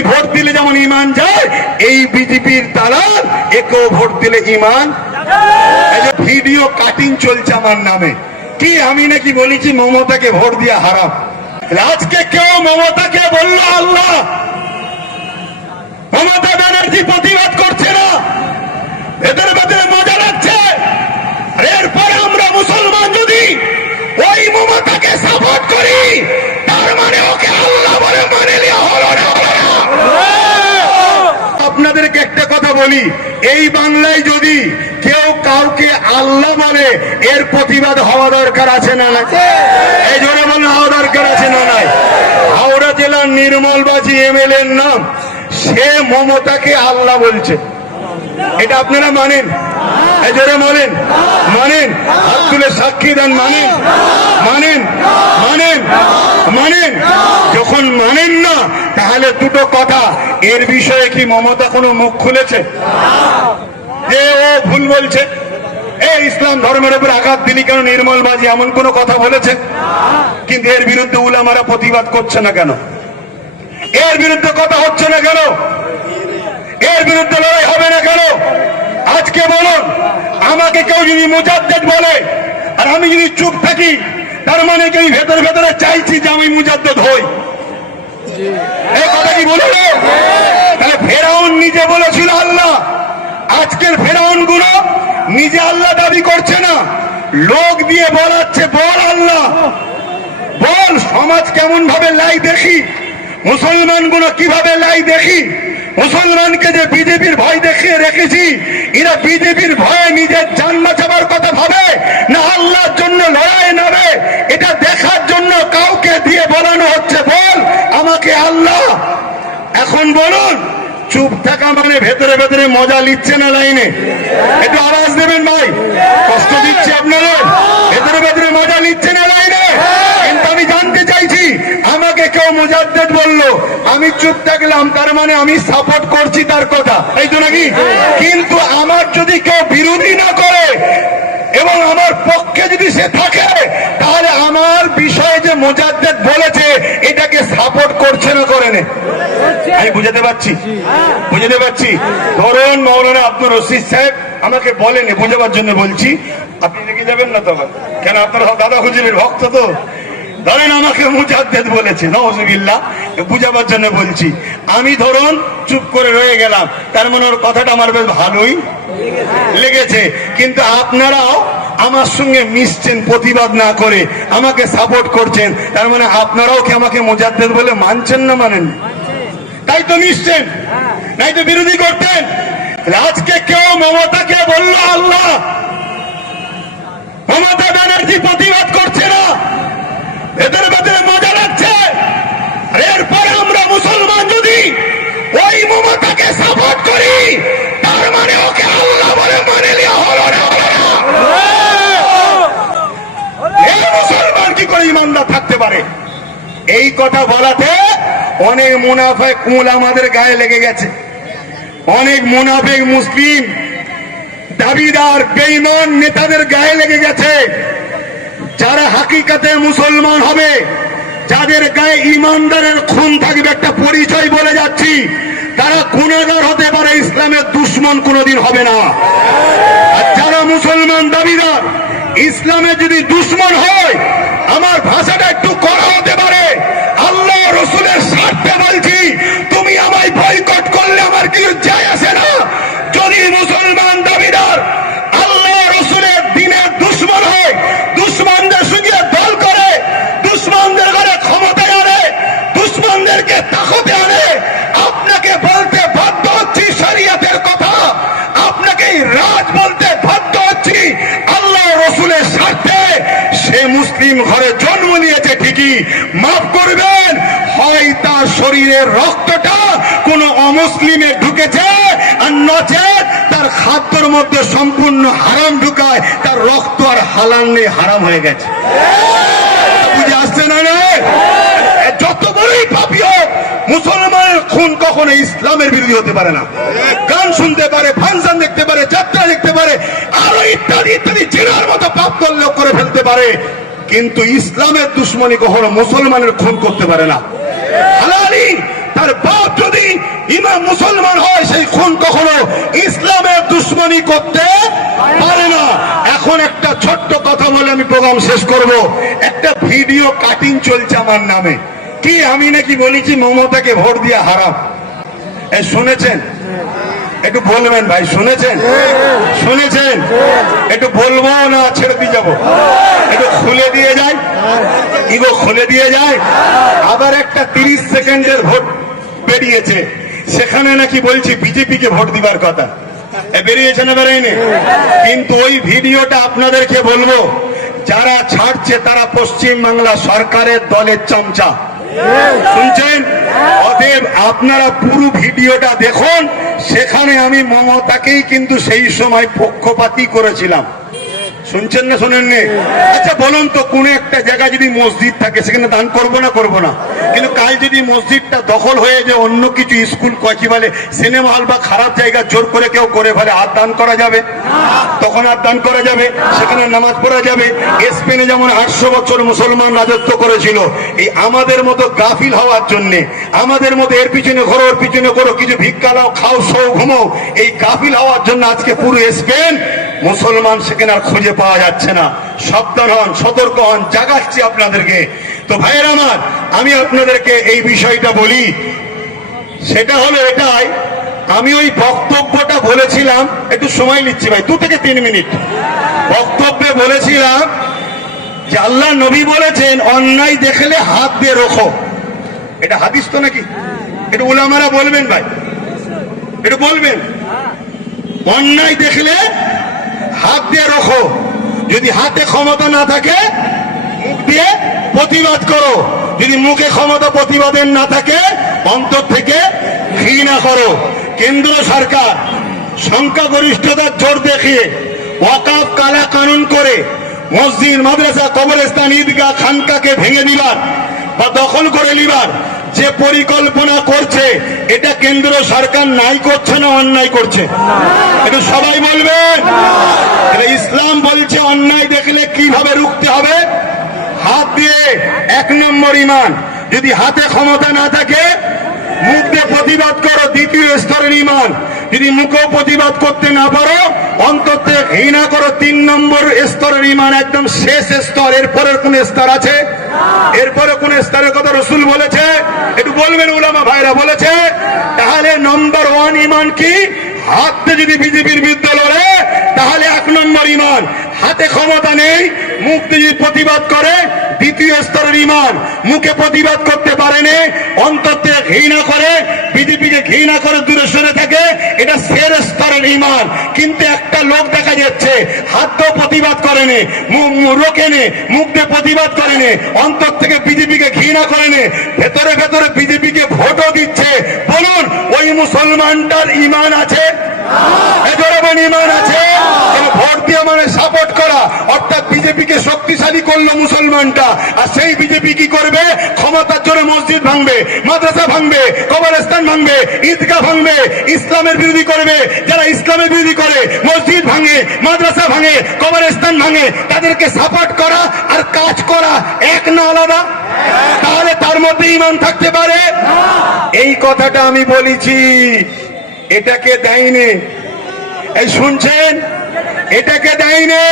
BJP vote দিলে যেমন ইমান যায়, এই বিজেপির দালাল একেও ভোট দিলে ইমান ভিডিও কাটিং চলছে আমার নামে। কি আমি নাকি বলেছি মমতাকে ভোট দিয়ে হারাম? আজকে কেউ মমতাকে বলল, আল্লাহ, মমতা ব্যানার্জি প্রতিবাদ করছে না। এদের ভেতরে মজা বলি, এই বাংলায় যদি কেউ কাউকে আল্লাহ বলে এর প্রতিবাদ হওয়া দরকার আছে না নাই? এই জন্য বলে হওয়া দরকার আছে না নাই? হাওড়া জেলার নির্মলবাজি এর নাম, সে মমতাকে আল্লাহ বলছে। এটা আপনারা মানেন? এই মানেন মানেন হাত তুলে সাক্ষী দেন মানেন মানেন মানেন মানেন। যখন মানেন না, তাহলে দুটো কথা, এর বিষয়ে কি মমতা কোনো মুখ খুলেছে? যে ও ভুল বলছে। এই ইসলাম ধর্মের উপর আঘাত দিলি কেন নির্মল বাজি এমন কোনো কথা বলেছে? কিন্তু এর বিরুদ্ধে উলামারা প্রতিবাদ করছে না কেন? এর বিরুদ্ধে কথা হচ্ছে না কেন? এর বিরুদ্ধে লড়াই হবে না কেন? আজকে বলুন, আমাকে কেউ যদি মুজাদ্দেদ বলে, আর আমি যদি চুপ থাকি, তার মানে কি ভেতরে ভেতরে চাইছি যে আমি মুজাদ্দেদ হই? এই কথা কি বলুন? তাহলে ফেরাউন নিজে বলেছিল আল্লাহ, আজকের ফেরাউনগুলো নিজে আল্লাহ দাবি করছে না। লোক দিয়ে বলাচ্ছে, বল আল্লাহ, বল, সমাজ কেমন ভাবে লাই দেখি মুসলমানগুলো কীভাবে লাই দেখি? মুসলমানকে যে বিজেপির ভয় দেখিয়ে রেখেছি, এরা বিজেপির ভয়ে নিজের জান বাঁচাবার কথা ভাবে, না আল্লাহর জন্য লড়াই নামে, এটা দেখার জন্য কাউকে দিয়ে বলানো হচ্ছে, বল আমাকে আল্লাহ। এখন বলুন, চুপ থাকা মানে ভেতরে ভেতরে মজা লিচ্ছে না লাইনে? একটু আওয়াজ দেবেন ভাই? কষ্ট দিচ্ছে আপনারা ভেতরে ভেতরে মজা লিচ্ছে না লাইনে? কিন্তু আমি জানতে চাইছি আমাকে কেউ মুজাদ্দেদ বলল আমি চুপ থাকলাম তার মানে আমি সাপোর্ট করছি তার কথা। এই তো নাকি? কিন্তু আমার যদি কেউ বিরোধী না করে এবং আমার পক্ষে যদি সে থাকে তাহলে আমার বিষয়ে যে মোজাদ্দেদ বলেছে এটাকে সাপোর্ট করছে না করে নে। আমি বুঝাতে পারছি? বুঝাতে পারছি? ধরুন মৌলানা আব্দুর রশিদ সাহেব আমাকে বলেনি বুঝাবার জন্য বলছি। আপনি রেখে যাবেন না তখন। কেন আপনার দাদা হুজুরের ভক্ত তো। ধরেন আমাকে মুজাদ্দেদ বলেছে নওয়াজুবিল্লাহ বুঝাবার জন্য বলছি। আমি ধরুন চুপ করে রয়ে গেলাম, তার মানে ওর কথাটা আমার বেশ ভালোই লেগেছে। কিন্তু আপনারাও আমার সঙ্গে মিশছেন, প্রতিবাদ না করে আমাকে সাপোর্ট করছেন, তার মানে আপনারাও কি আমাকে মুজাদ্দেদ বলে মানছেন না মানেন? তাই তো মিশছেন, নাই তো বিরোধী করতেন আজকে কেউ মমতাকে বলল, আল্লাহ, মমতা ব্যানার্জি প্রতিবাদ সাপোর্ট করি। তার মানে ওকে আল্লাহ বলে মানে নেওয়া হলো না। মুসলমান কি করে ইমানদার থাকতে পারে? এই কথা বলাতে অনেক মুনাফে কুল আমাদের গায়ে লেগে গেছে। অনেক মুনাফেক মুসলিম দাবিদার বেইমান নেতাদের গায়ে লেগে গেছে। যারা হাকিকাতে মুসলমান হবে যাদের গায়ে ইমানদারের খুন থাকবে একটা পরিচয় গুণাগার হতে পারে ইসলামের দুশ্মন কোনোদিন হবে না। যারা মুসলমান দাবিদার ইসলামের যদি দুশ্মন হয় সে মুসলিম ঘরে জন্ম নিয়েছে ঠিকই। মাফ করবেন হয় তার শরীরের রক্তটা কোন অমুসলিমে ঢুকেছে আর নচেত তার খাদ্যর মধ্যে সম্পূর্ণ হারাম ঢুকায়, তার রক্ত আর হালাল নেই, হারাম হয়ে গেছে। বুঝে আসছে না যত বড়ই পাপি হোক, মুসলমানের খুন কখনো ইসলামের বিরোধী হতে পারে না। শুনতে পারে, ফাংশন দেখতে পারে, যাত্রা দেখতে পারে, আরও ইত্যাদি ইত্যাদি জেনার মতো পাপ করলেও করে ফেলতে পারে। কিন্তু ইসলামের দুশ্মনী কখনো মুসলমানের খুন করতে পারে না। তার বাপ যদি ইমাম মুসলমান হয়, সেই খুন কখনো ইসলামের দুশ্মনী করতে পারে না। এখন একটা ছোট্ট কথা বলে আমি প্রোগ্রাম শেষ করব। একটা ভিডিও কাটিং চলছে আমার নামে। কি, আমি নাকি বলেছি মমতাকে ভোট দিয়ে হারাম? এ শুনেছেন? একটু বলবেন ভাই শুনেছেন? শুনেছেন? একটু বলব না ছেড়ে দিয়ে যাব? একটু খুলে দিয়ে যায় ইগো খুলে দিয়ে যায় আবার একটা তিরিশ সেকেন্ডের ভোট বেরিয়েছে। সেখানে নাকি বলছি বিজেপিকে ভোট দিবার কথা। বেরিয়েছে না বেরোয়নি? কিন্তু ওই ভিডিওটা আপনাদেরকে বলব যারা ছাড়ছে তারা পশ্চিম বাংলা সরকারের দলের চামচা। শুনছেন? অতএব আপনারা পুরো ভিডিওটা দেখুন সেখানে আমি মমতাকেই কিন্তু সেই সময় পক্ষপাতি করেছিলাম। শুনছেন না শোনেননি? আচ্ছা বলুন তো, কোন একটা জায়গায় যদি মসজিদ থাকে, সেখানে দান করব না করব না? কিন্তু কাল যদি মসজিদটা দখল হয়ে যায় অন্য কিছু স্কুল কি বলে, সিনেমা হল বা খারাপ জায়গা জোর করে কেউ করে ফেলে, আর দান করা যাবে? তখন আর দান করা যাবে, সেখানে নামাজ পড়া যাবে। স্পেনে যেমন আটশো বছর মুসলমান রাজত্ব করেছিল, এই আমাদের মতো গাফিল হওয়ার জন্য, আমাদের মতো এর পিছনে ঘোরো, ওর পিছনে করো কিছু ভিক্ষা দাও খাও সৌ ঘুমো এই গাফিল হওয়ার জন্য আজকে পুরো স্পেন মুসলমান সেখানে আর খুঁজে পাওয়া যাচ্ছে না। সাবধান হন সতর্ক হন, জাগাচ্ছি আপনাদেরকে। তো ভাইয়ের আমার, আমি আপনাদেরকে এই বিষয়টা বলি। সেটা হলো এটাই, আমি ওই বক্তব্যটা বলেছিলাম, একটু সময় নিচ্ছি ভাই, দু থেকে তিন মিনিট। বক্তব্যে বলেছিলাম যে আল্লাহ নবী বলেছেন, অন্যায় দেখলে হাত দিয়ে রোখো। এটা হাদিস তো নাকি? এটা উলামারা বলবেন ভাই। এটা বলবেন? অন্যায় দেখলে হাত দিয়ে রাখো। যদি হাতে ক্ষমতা না থাকে, মুখ দিয়ে প্রতিবাদ করো। যদি মুখে ক্ষমতা প্রতিবাদের না থাকে, অন্তর থেকে ঘৃণা করো। কেন্দ্র সরকার, সংখ্যাগরিষ্ঠতার জোর দেখিয়ে ওয়াকাফ কালা কানুন করে মসজিদ, মাদ্রাসা, কবরস্থান, ঈদগাহ, খানকাকে ভেঙে দিবার বা দখল করে নিবার যে পরিকল্পনা করছে, এটা কেন্দ্র সরকার নাই করছে না অন্যায় করছে? এটা সবাই বলবেন এটা ইসলাম বলছে, অন্যায় দেখলে কীভাবে রুখতে হবে? হাত দিয়ে এক নম্বর ইমান। যদি হাতে ক্ষমতা না থাকে, মুখ দিয়ে প্রতিবাদ করো, দ্বিতীয় স্তরের ইমান। যদি মুখেও প্রতিবাদ করতে না পারো, অন্তত ঘৃণা করো, তিন নম্বর স্তরের ইমান একদম শেষ স্তর। এরপরের কোন স্তর আছে? এরপরে কোন স্তরের কথা রসুল বলেছে, একটু বলবেন উলামা ভাইরা বলেছে, তাহলে নম্বর ওয়ান ইমান কি? হাতে যদি বিজেপির বিরুদ্ধে লড়ে, তাহলে এক নম্বর ইমান। হাতে ক্ষমতা নেই, মুক্তি যদি প্রতিবাদ করে দ্বিতীয় স্তরের ইমান মুখে প্রতিবাদ করতে পারেনি অন্তত ঘৃণা করে, বিজেপিকে ঘৃণা করে দূরে সরে থাকে, এটা সের স্তরের ইমান কিন্তু একটা লোক দেখা যাচ্ছে হাত তো প্রতিবাদ মু- রোকেনি মুখ দিয়ে প্রতিবাদ করেনি অন্তর থেকে বিজেপিকে ঘৃণা করেনি ভেতরে ভেতরে বিজেপিকে ভোটও দিচ্ছে। বলুন, ওই মুসলমানটার ইমান আছে? ইমান মানে ভাঙবে ইসলামের বিরোধী করবে। যারা ইসলামের বিরোধী করে, মসজিদ ভাঙে, মাদ্রাসা ভাঙে, কবরস্থান ভাঙে, তাদেরকে সাপোর্ট করা আর কাজ করা এক না আলাদা? তাহলে তার মধ্যে ইমান থাকতে পারে? এই কথাটা আমি বলেছি। এটাকে দেয়নি। এই শুনছেন? এটাকে দেয়নি।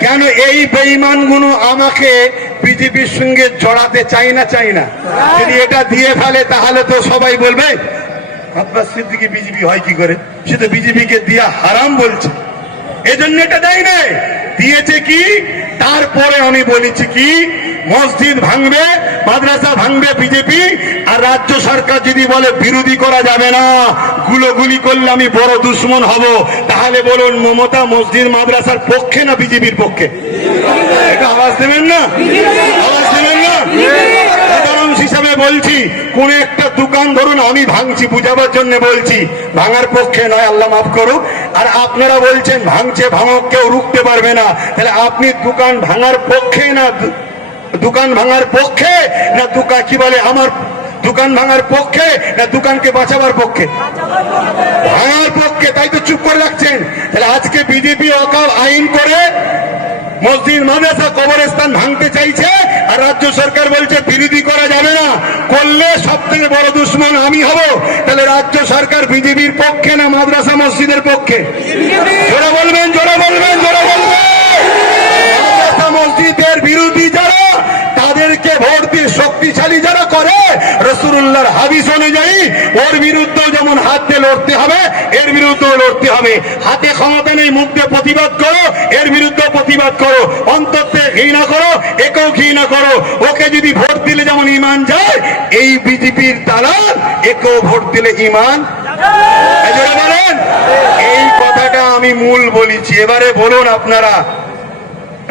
কেন এই বেইমানগুলো আমাকে বিজেপির সঙ্গে জড়াতে চাই না চাই না? যদি এটা দিয়ে ফেলে, তাহলে তো সবাই বলবে, আব্বাস সিদ্দিকি বিজেপি হয় কি করে? সে তো বিজেপিকে দিয়া হারাম বলছে। এজন্য এটা দেয় নাই দিয়েছে কি? তারপরে আমি বলেছি কি, মসজিদ ভাঙবে, মাদ্রাসা ভাঙবে বিজেপি, আর রাজ্য সরকার যদি বলে বিরোধী করা যাবে না গুলোগুলি করলে আমি বড় দুশ্মন হব। তাহলে বলুন, মমতা মসজিদ মাদ্রাসার পক্ষে না বিজেপির পক্ষে? আওয়াজ দেবেন না? আওয়াজ দেবেন না? হিসাবে বলছি, কোন একটা দোকান ধরুন, আমি ভাঙছি বুঝাবার জন্য বলছি, ভাঙার পক্ষে নয়, আল্লাহ মাফ করুক। আর আপনারা বলছেন, ভাঙছে, ভাঙক, কেউ রুখতে পারবে না। তাহলে আপনি দোকান ভাঙার পক্ষে না দোকান ভাঙার পক্ষে? না দোকান কি বলে, আমার দোকান ভাঙার পক্ষে না দোকানকে বাঁচাবার পক্ষে? ভাঙার পক্ষে, তাই তো চুপ করে রাখছেন। তাহলে আজকে বিজেপি অকাল আইন করে মসজিদ, মাদ্রাসা, কবরস্থান ভাঙতে চাইছে, আর রাজ্য সরকার বলছে, বিরোধী করা যাবে না। করলে সব থেকে বড় দুশ্মন আমি হব। তাহলে রাজ্য সরকার বিজেপির পক্ষে না মাদ্রাসা, মসজিদের পক্ষে? জোরে বলবেন জোরে বলবেন জোরে বলবেন। মাদ্রাসা, মসজিদের বিরোধী যারা, তাদেরকে ভোট দিয়ে শক্তিশালী রসুল্লাহর হাদিস অনুযায়ী ওর বিরুদ্ধেও যেমন হাত লড়তে হবে, এর বিরুদ্ধেও লড়তে হবে। হাতে ক্ষমতা নেই, মুখ প্রতিবাদ করো, এর বিরুদ্ধে প্রতিবাদ করো। অন্তর ঘৃণা করো, একেও ঘৃণা করো। ওকে যদি ভোট দিলে যেমন ইমান যায়, এই বিজেপির দালাল একেও ভোট দিলে ইমান বলেন। এই কথাটা আমি মূল বলেছি। এবারে বলুন আপনারা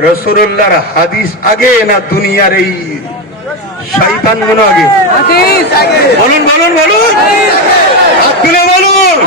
রসুল্লাহর হাদিস আগে না দুনিয়ার এই শৈতানগুলো আগে। বলুন বলুন বলুন। হাত তুলে বলুন।